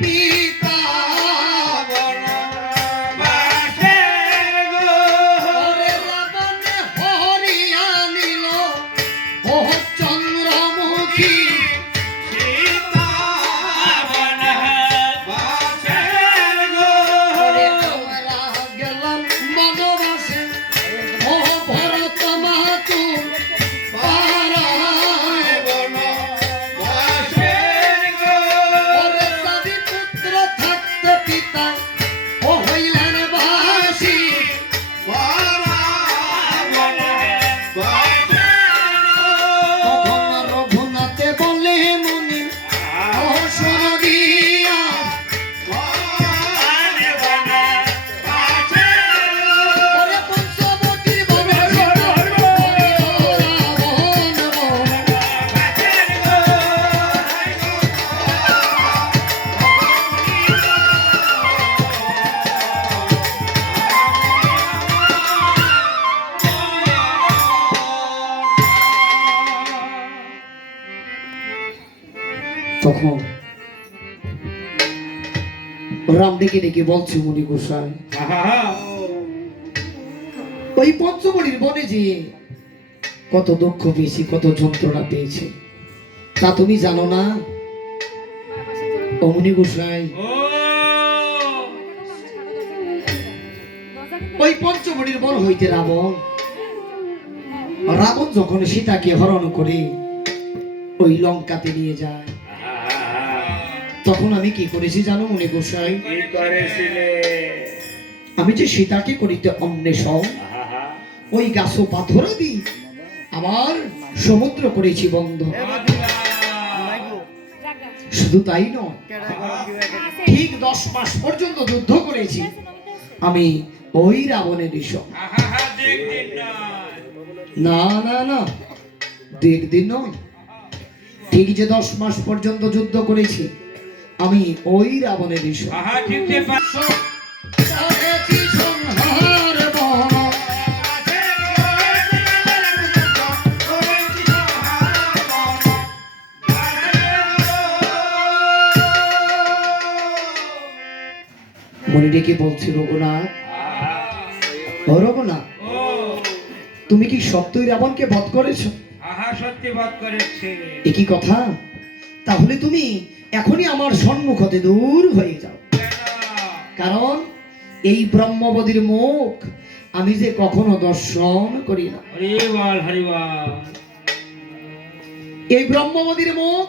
পিতা তখন রাম ডেকে ডেকে বলছে মুনি গোসাই ওই পঞ্চমণির বনে যে কত দুঃখ পেয়েছি, কত যন্ত্রণা পেয়েছি, তা তুমি জানো না? ও মুনি গোসাই, ওই পঞ্চমণির বন হইতে রাবণ যখন সীতাকে হরণ করে ওই লঙ্কাতে নিয়ে যায়, তখন আমি কি করেছি জানো মুনি গোসাই? আমি যে সীতাকে করিতে অন্বেষণ, ওই গাছ পাথর দি আবার সমুদ্র করেছি বন্ধ। শুধু তাই নয়, ঠিক 10 মাস পর্যন্ত যুদ্ধ করেছি আমি ওই রাবণের সঙ্গে। না না না, 1.5 দিন নয়, ঠিক যে 10 মাস পর্যন্ত যুদ্ধ করেছি আমি ওই রাবণের সঙ্গে। মনে ডেকে বলছি, রঘুনাথ, ও রঘুনাথ, তুমি কি সত্যই রাবণকে বধ করেছো? সত্যি বধ করেছে। একই কথা, তাহলে তুমি এখনই আমার সম্মুখ হতে দূর হয়ে যাও, কারণ এই ব্রহ্মবদীর মুখ আমি যে কখনো দর্শন করি না। হরিবল হরিবল। এই ব্রহ্মবদীর মুখ